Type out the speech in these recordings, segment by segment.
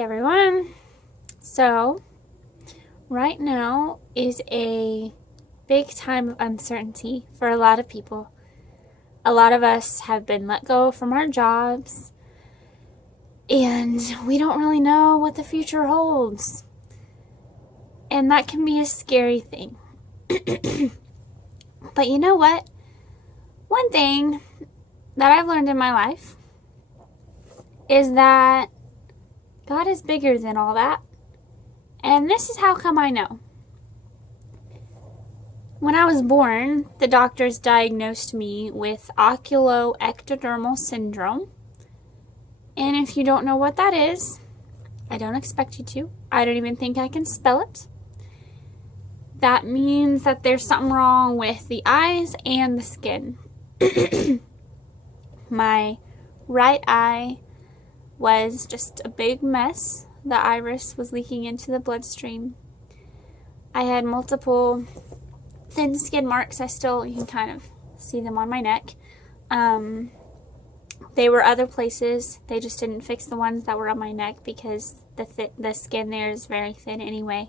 Hey everyone! So, right now is a big time of uncertainty for a lot of people. A lot of us have been let go from our jobs, and we don't really know what the future holds. And that can be a scary thing. But you know what? One thing that I've learned in my life is that God is bigger than all that. And this is how come I know. When I was born, the doctors diagnosed me with oculoectodermal syndrome. And if you don't know what that is, I don't expect you to. I don't even think I can spell it. That means that there's something wrong with the eyes and the skin. My right eye was just a big mess. The iris was leaking into the bloodstream. I had multiple thin skin marks. You can kind of see them on my neck. They were other places. They just didn't fix the ones that were on my neck because the skin there is very thin anyway.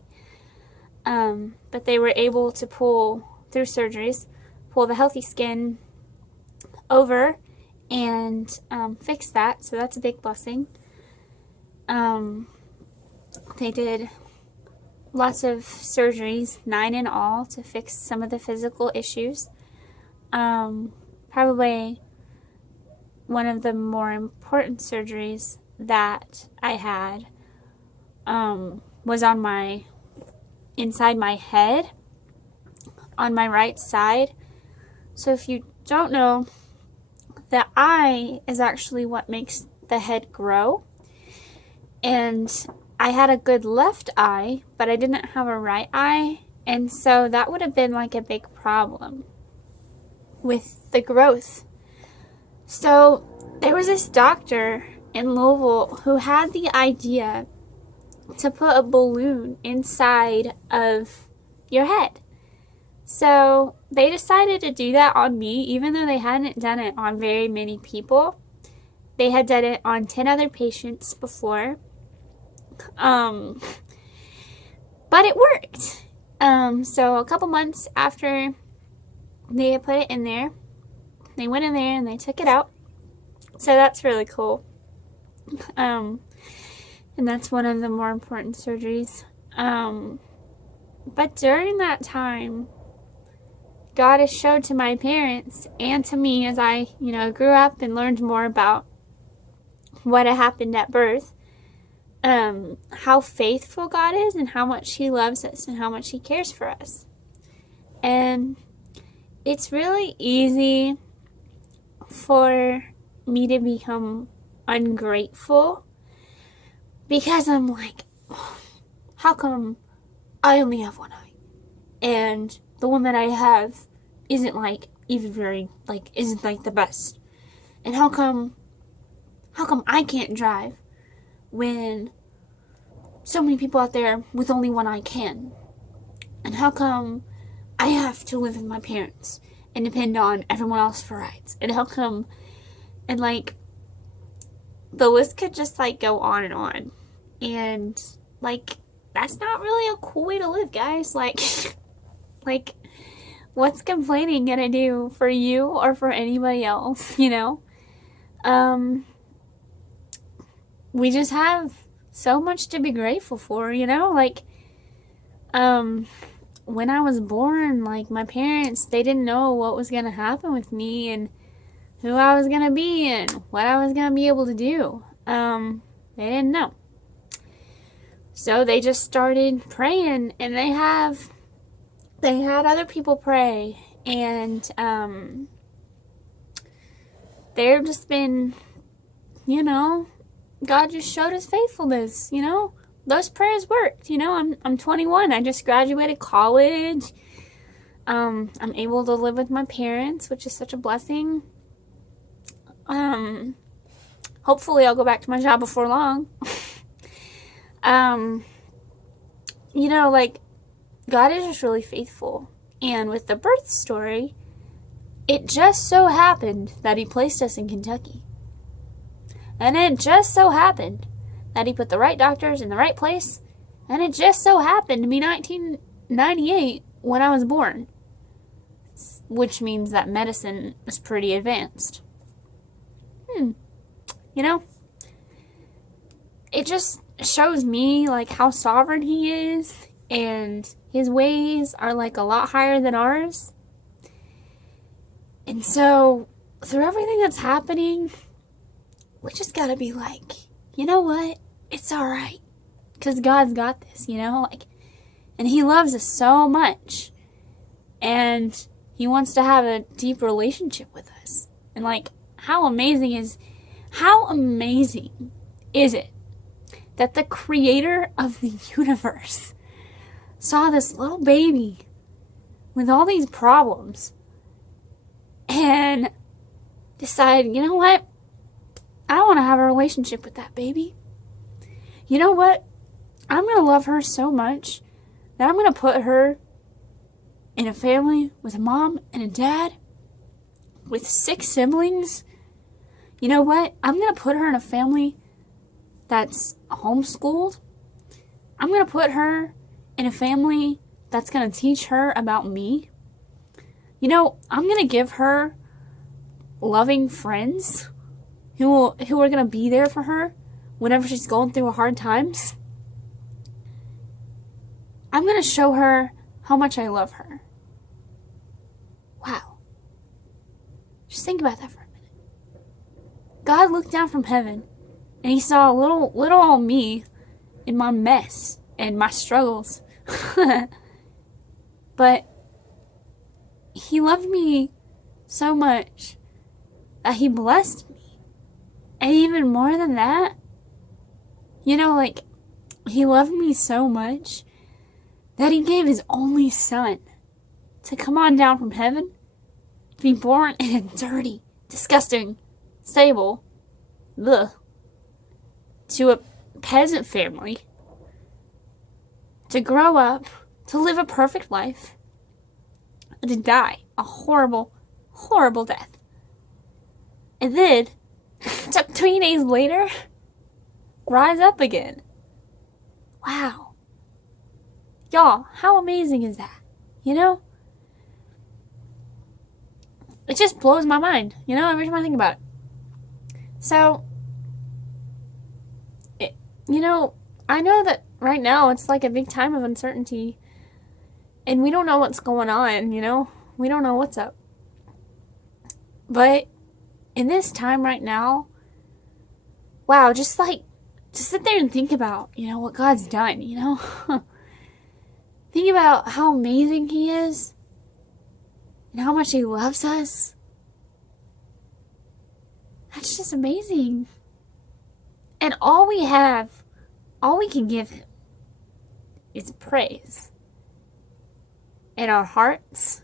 But they were able to pull, through surgeries, pull the healthy skin over and fix that. So that's a big blessing. They did lots of surgeries, 9 in all, to fix some of the physical issues. Probably one of the more important surgeries that I had was on inside my head, on my right side. So if you don't know, the eye is actually what makes the head grow. And I had a good left eye, but I didn't have a right eye. And so that would have been like a big problem with the growth. So there was this doctor in Louisville who had the idea to put a balloon inside of your head. So they decided to do that on me, even though they hadn't done it on very many people. They had done it on 10 other patients before. But it worked. So a couple months after they had put it in there, they went in there and they took it out. So that's really cool. And that's one of the more important surgeries. But during that time, God has showed to my parents and to me as I, grew up and learned more about what had happened at birth, how faithful God is and how much He loves us and how much He cares for us. And it's really easy for me to become ungrateful because I'm like, how come I only have one eye? And the one that I have isn't isn't the best. And how come I can't drive when so many people out there with only one eye can? And how come I have to live with my parents and depend on everyone else for rides? And how come, and the list could just go on and on. And that's not really a cool way to live, guys. What's complaining gonna do for you or for anybody else, We just have so much to be grateful for, when I was born, my parents, they didn't know what was gonna happen with me and who I was gonna be and what I was gonna be able to do. They didn't know. So they just started praying, and they had other people pray, and they've just been, God just showed His faithfulness. Those prayers worked. I'm 21. I just graduated college. I'm able to live with my parents, which is such a blessing. Hopefully I'll go back to my job before long. God is just really faithful. And with the birth story, it just so happened that He placed us in Kentucky. And it just so happened that he put the right doctors in the right place, and it just so happened to be 1998 when I was born, which means that medicine is pretty advanced. You know, it just shows me like how sovereign he is, and his ways are like a lot higher than ours. And so through everything that's happening, we just gotta be like, you know what? It's all right, because God's got this, you know, like, and he loves us so much, and he wants to have a deep relationship with us. And like, how amazing is it that the creator of the universe saw this little baby with all these problems and decided, you know what? I want to have a relationship with that baby. You know what? I'm going to love her so much that I'm going to put her in a family with a mom and a dad with 6 siblings. You know what? I'm going to put her in a family that's homeschooled. I'm going to put her in a family that's going to teach her about me. You know, I'm going to give her loving friends who are going to be there for her whenever she's going through hard times. I'm going to show her how much I love her. Wow. Just think about that for a minute. God looked down from heaven and he saw little old me in my mess and my struggles. But he loved me so much that he blessed me. And even more than that, you know, like, he loved me so much that he gave his only son to come on down from heaven, to be born in a dirty, disgusting stable, to a peasant family, to grow up, to live a perfect life, and to die a horrible, horrible death. And then, 20 days later, rise up again. Wow. Y'all, how amazing is that? You know? It just blows my mind, you know, every time I think about it. So, you know, I know that right now it's like a big time of uncertainty. And we don't know what's going on, you know? We don't know what's up. But in this time right now, wow, just sit there and think about, you know, what God's done, you know? Think about how amazing he is and how much he loves us. That's just amazing. And all we can give him is praise in our hearts.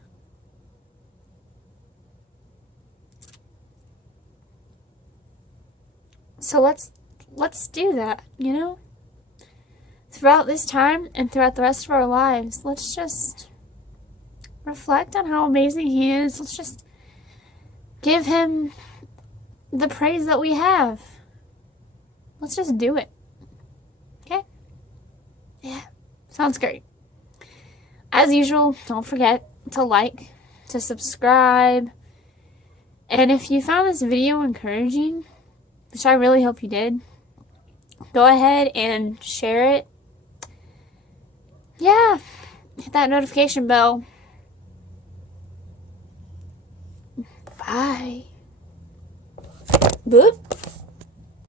So let's do that, you know? Throughout this time and throughout the rest of our lives, let's just reflect on how amazing he is. Let's just give him the praise that we have. Let's just do it. Okay? Yeah. Sounds great. As usual, don't forget to like, to subscribe. And if you found this video encouraging, which I really hope you did, go ahead and share it. Yeah. Hit that notification bell. Bye. Boop.